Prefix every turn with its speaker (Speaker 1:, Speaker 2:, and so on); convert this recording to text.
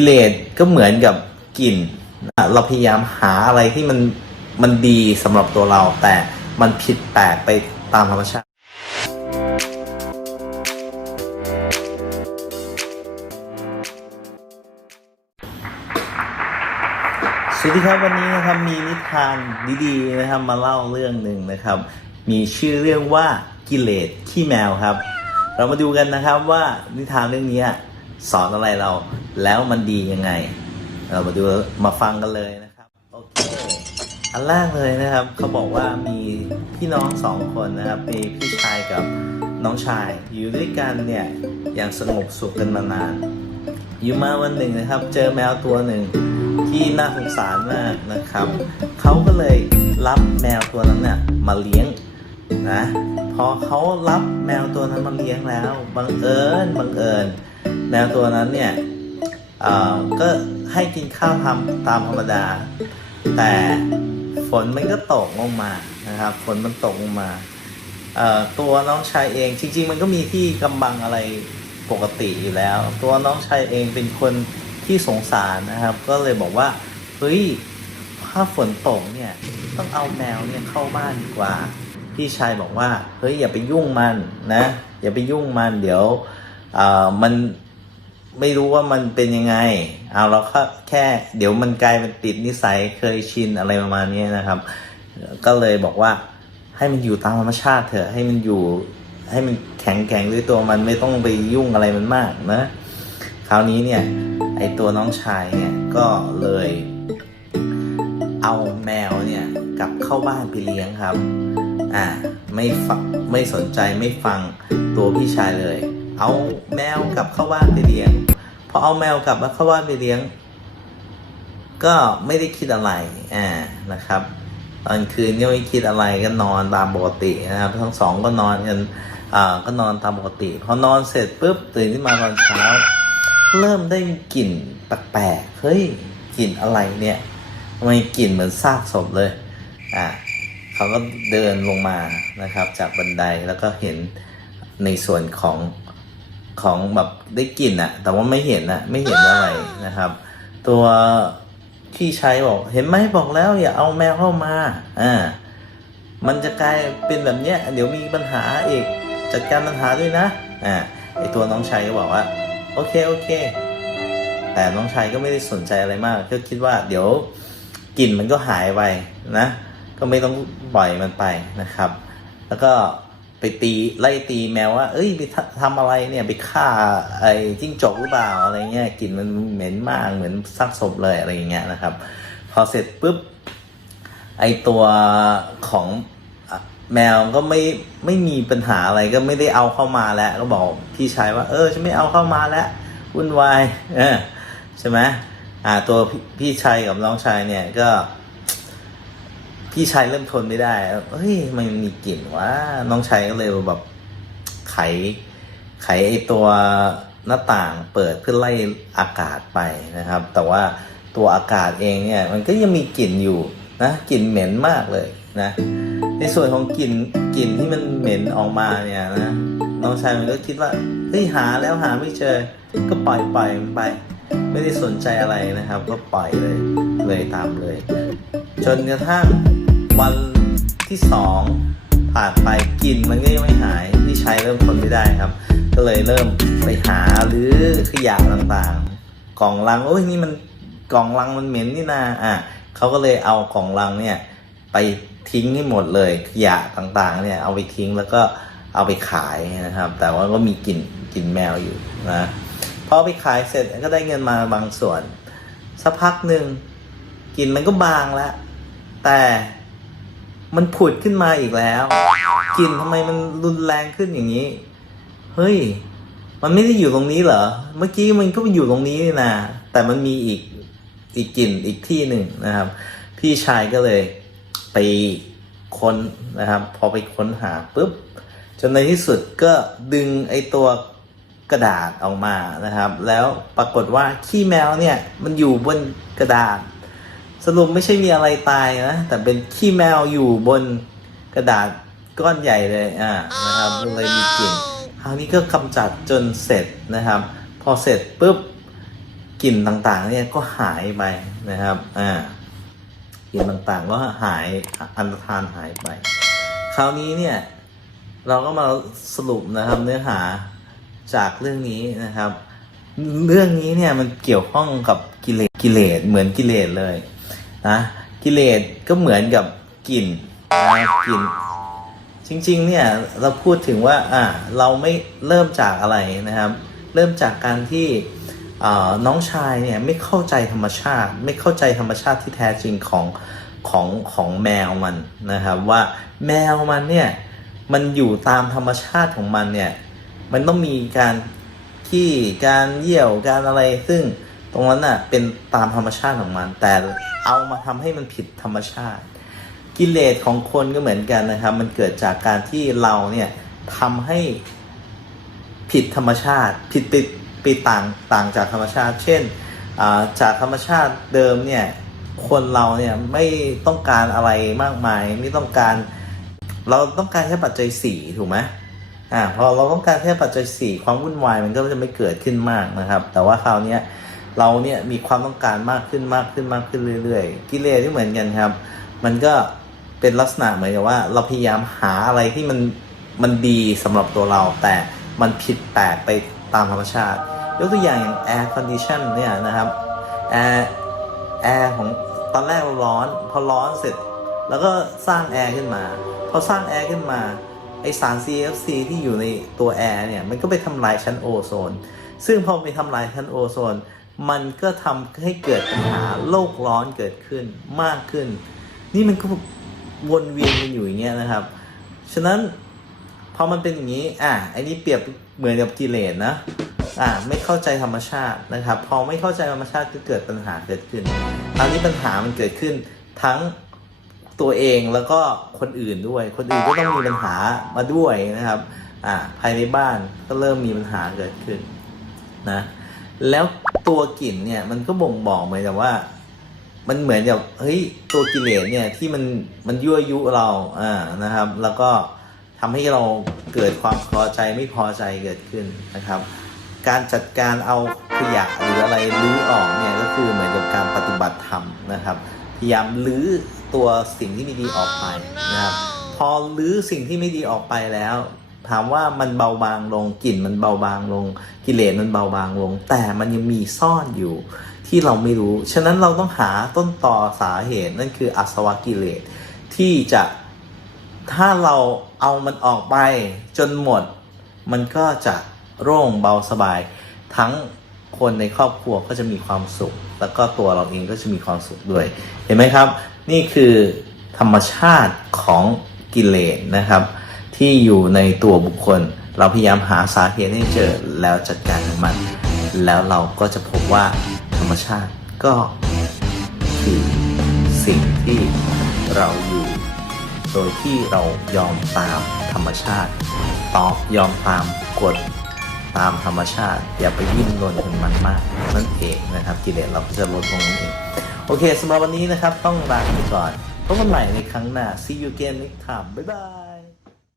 Speaker 1: กิเลสก็เหมือนกับกลิ่น เราพยายามหาอะไรที่มันมันดีสำหรับตัวเรา แต่มันผิดแปลกไปตามธรรมชาติสวัสดีครับวันนี้นะครับมีนิทานดีๆนะครับมาเล่าเรื่องหนึ่งนะครับ มีชื่อเรื่องว่ากิเลสขี้แมวครับ เรามาดูกันนะครับว่านิทานเรื่องนี้สอนอะไรเรา แล้วมันดียังไง เรามาดูมาฟังกันเลยนะครับ โอเค อันแรกเลยนะครับ เขาบอกว่ามีพี่น้องสองคนนะครับมีพี่ชายกับน้องชาย อยู่ด้วยกันเนี่ยอย่างสงบสุขกันมานาน อยู่มาวันหนึ่งนะครับ เจอแมวตัวหนึ่งที่น่าสงสารมากนะครับ เขาก็เลยรับแมวตัวนั้นน่ะมาเลี้ยงนะพอเขารับแมวตัวนั้นมาเลี้ยงแล้วบังเอิญบังเอิญแมวตัวนั้นเนี่ย ก็ให้กินข้าวทำตามธรรมดา แต่ฝนมันก็ตกลงมานะครับ ฝนมันตกลงมาตัวน้องชายเองจริง ๆ มันก็มีที่กำบังอะไรปกติอยู่แล้ว ตัวน้องชายเองเป็นคนที่สงสารนะครับ ก็เลยบอกว่าเฮ้ยถ้าฝนตกเนี่ยต้องเอาแมวเนี่ยเข้าบ้านดีกว่า พี่ชายบอกว่าเฮ้ยอย่าไปยุ่งมันนะ อย่าไปยุ่งมันเดี๋ยวมัน ไม่รู้ว่ามันเป็นยังไง เอาเราก็แค่เดี๋ยวมันกลายเป็นติดนิสัยเคยชินอะไรประมาณนี้นะครับ ก็เลยบอกว่าให้มันอยู่ตามธรรมชาติเถอะให้มันอยู่ให้มันแข็งแกร่งด้วยตัวมันไม่ต้องไปยุ่งอะไรมันมากนะ คราวนี้เนี่ยไอตัวน้องชายเนี่ยก็เลย เอาแมวเนี่ยกลับเข้าบ้านไปเลี้ยงครับ อ่าไม่ฟังไม่สนใจไม่ฟังตัวพี่ชายเลย เอาแมวกลับเข้าบ้านไปเลี้ยง พอเอาแมวกลับมาเข้าบ้านไปเลี้ยง ก็ไม่ได้คิดอะไรอ่านะครับ ตอนคืนก็ไม่คิดอะไรก็นอนตามปกตินะครับ ทั้งสองก็นอนกันอ่าก็นอนตามปกติพอนอนเสร็จปุ๊บตื่นขึ้นมาตอนเช้า เริ่มได้กลิ่นแปลกๆเฮ้ยกลิ่นอะไรเนี่ยทำไมกลิ่นเหมือนซากศพเลยอ่าเขาก็เดินลงมานะครับ จากบันไดแล้วก็เห็นในส่วนของ ของแบบได้กลิ่นอะแต่ว่าไม่เห็นอะไม่เห็นอะไรนะครับ ตัวพี่ชายบอกเห็นไหมบอกแล้ว อย่าเอาแมวเข้ามาอ่ามันจะกลายเป็นแบบเนี้ยเดี๋ยวมีปัญหาอีกจัดการปัญหาด้วยนะอ่าไอตัวน้องชายก็บอกว่า โอเคโอเค แต่น้องชายก็ไม่ได้สนใจอะไรมากก็คิดว่าเดี๋ยวกลิ่นมันก็หายไปนะ ก็ไม่ต้องปล่อยมันไปนะครับ แล้วก็ ไปตีไล่ตีแมวว่า เอ้ยไปทำทำอะไรเนี่ยไปฆ่าไอ้จิ้งจกหรือเปล่าอะไรเงี้ยกลิ่นมันเหม็นมากเหมือนซากศพเลยอะไรอย่างเงี้ยนะครับ พอเสร็จปุ๊บไอ้ตัวของแมวก็ไม่ไม่มีปัญหาอะไรก็ไม่ได้เอาเข้ามาแล้วก็บอกพี่ชายว่า เออฉันไม่เอาเข้ามาแล้ววุ่นวายใช่ไหมอ่าตัวพี่พี่ชายกับน้องชายเนี่ยก็ พี่ชายเริ่มทนไม่ได้เฮ้ยมันมีกลิ่นว่าน้องชายก็เลยแบบไข ไขไอตัวหน้าต่างเปิดเพื่อไล่อากาศไปนะครับ แต่ว่าตัวอากาศเองเนี่ยมันก็ยังมีกลิ่นอยู่นะกลิ่นเหม็นมากเลยนะ ในส่วนของกลิ่นกลิ่นที่มันเหม็นออกมาเนี่ยนะน้องชายมันก็คิดว่าเฮ้ยหาแล้วหาไม่เจอ ก็ปล่อยปล่อยมันไป ไม่ได้สนใจอะไรนะครับ ก็ปล่อยเลยเลยตามเลย จนกระทั่ง วันที่สองผ่านไปกลิ่นมันก็ยังไม่หายพี่ใชายเริ่มทนไม่ได้ครับ ก็เลยเริ่มไปหาหรือขยะต่างๆ กล่องลังโอ้ยนี่มันกล่องลังมันเหม็นนี่นาอะเขาก็เลยเอากล่องลังเนี่ยไปทิ้งให้หมดเลยขยะต่างๆเนี่ยเอาไปทิ้งแล้วก็เอาไปขายนะครับ แต่ว่าก็มีกลิ่นกลิ่นแมวอยู่นะพอไปขายเสร็จก็ได้เงินมาบางส่วนสักพักหนึ่งกลิ่นมันก็บางแล้วแต่ มันผุดขึ้นมาอีกแล้วกลิ่นทำไมมันรุนแรงขึ้นอย่างนี้ เฮ้ย มันไม่ได้อยู่ตรงนี้เหรอ เมื่อกี้มันก็อยู่ตรงนี้นี่นะแต่มันมีอีกอีกกลิ่นอีกที่หนึ่งนะครับ พี่ชายก็เลยไปค้นนะครับ พอไปค้นหาปุ๊บจนในที่สุดก็ดึงไอตัวกระดาษออกมานะครับ แล้วปรากฏว่าขี้แมวเนี่ยมันอยู่บนกระดาษ สรุปไม่ใช่มีอะไรตายนะ แต่เป็นขี้แมวอยู่บนกระดาษก้อนใหญ่เลยอ่านะครับมันเลยมีกลิ่นคราวนี้ก็กำจัดจนเสร็จนะครับ พอเสร็จปุ๊บกลิ่นต่างๆ เนี่ยก็หายไปนะครับอ่ากลิ่นต่างๆ ก็หายอันตรธานหายไป คราวนี้เนี่ยเราก็มาสรุปนะครับเนื้อหาจากเรื่องนี้นะครับ เรื่องนี้เนี่ยมันเกี่ยวข้องกับกิเลสกิเลสเหมือนกิเลสเลย นะกิเลสก็เหมือนกับกลิ่นนะกลิ่นจริง ๆ เนี่ยเราพูดถึงว่าอ่าเราไม่เริ่มจากอะไรนะครับ เริ่มจากการที่น้องชายเนี่ยไม่เข้าใจธรรมชาติ ไม่เข้าใจธรรมชาติที่แท้จริงของของของแมวมันนะครับว่าแมวมันเนี่ยมันอยู่ตามธรรมชาติของมันเนี่ยมันต้องมีการขี้การเยี่ยวการอะไรซึ่งตรงนั้นน่ะเป็นตามธรรมชาติของมัน แต่ เอามาทำให้มันผิดธรรมชาติ กิเลสของคนก็เหมือนกันนะครับ มันเกิดจากการที่เราเนี่ยทำให้ผิดธรรมชาติ ผิดไปไปต่างต่างจากธรรมชาติ เช่นจากธรรมชาติเดิมเนี่ยคนเราเนี่ยไม่ต้องการอะไรมากมาย ไม่ต้องการเราต้องการแค่ปัจจัยสี่ถูกไหมอ่าพอเราต้องการแค่ปัจจัยสี่ความวุ่นวายมันก็จะไม่เกิดขึ้นมากนะครับ แต่ว่าคราวนี้ย เราเนี่ยมีความต้องการมากขึ้นมากขึ้นมากขึ้นเรื่อยๆ กิเลสที่เหมือนกันครับ มันก็เป็นลักษณะเหมือนกับว่า เราพยายามหาอะไรที่มันมันดีสำหรับตัวเรา แต่มันผิดแปลกไปตามธรรมชาติยกตัวอย่างอย่าง air condition เนี่ยนะครับแอร์แอร์ของตอนแรกเราร้อน พอร้อนเสร็จ แล้วก็สร้างแอร์ขึ้นมา พอสร้างแอร์ขึ้นมาไอสาร CFC ที่อยู่ในตัวแอร์เนี่ย มันก็ไปทำลายชั้นโอโซน ซึ่งพอไปทำลายชั้นโอโซน มันก็ทำให้เกิดปัญหาโลกร้อนเกิดขึ้นมากขึ้น นี่มันก็วนเวียนกันอยู่อย่างเงี้ยนะครับ ฉะนั้นพอมันเป็นอย่างนี้ อะไอ้นี่เปรียบเหมือนกับกิเลสนะ อ่าไม่เข้าใจธรรมชาตินะครับ พอไม่เข้าใจธรรมชาติก็เกิดปัญหาเกิดขึ้นคราวนี้ปัญหามันเกิดขึ้นทั้งตัวเองแล้วก็คนอื่นด้วย คนอื่นก็ต้องมีปัญหามาด้วยนะครับ อ่าภายในบ้านก็เริ่มมีปัญหาเกิดขึ้นนะ แล้ว ตัวกลิ่นเนี่ยมันก็บ่งบอกเหมือนกับว่า มันเหมือนกับเฮ้ยตัวกิเลสเนี่ยที่มันมันยั่วยุเราอ่านะครับ แล้วก็ทำให้เราเกิดความพอใจไม่พอใจเกิดขึ้นนะครับ การจัดการเอาขยะหรืออะไรรื้อออกเนี่ยก็คือเหมือนกับการปฏิบัติธรรมนะครับ พยายามรื้อตัวสิ่งที่ไม่ดีออกไปนะครับ พอรื้อสิ่งที่ไม่ดีออกไปแล้ว ถามว่ามันเบาบางลงกลิ่นมันเบาบางลง กิเลสมันเบาบางลง แต่มันยังมีซ่อนอยู่ที่เราไม่รู้ ฉะนั้นเราต้องหาต้นต่อสาเหตุนั่นคืออาสวะกิเลสที่จะถ้าเราเอามันออกไปจนหมด มันก็จะโล่งเบาสบาย ทั้งคนในครอบครัวก็จะมีความสุข แล้วก็ตัวเราเองก็จะมีความสุขด้วย เห็นไหมครับ นี่คือธรรมชาติของกิเลสนะครับ ที่อยู่ในตัวบุคคล เราพยายามหาสาเหตุให้เจอแล้วจัดการมัน แล้วเราก็จะพบว่าธรรมชาติก็คือสิ่งที่เราอยู่ โดยที่เรายอมตามธรรมชาติตอบยอมตามกฎตามธรรมชาติ อย่าไปยิ่งรนกับมันมากนั่นเองนะครับกิเลสเราก็จะลดลงนั่นเอง โอเคสำหรับวันนี้นะครับ ต้องลาไปก่อนพบกันใหม่ในครั้งหน้า see you again next time บ๊ายบาย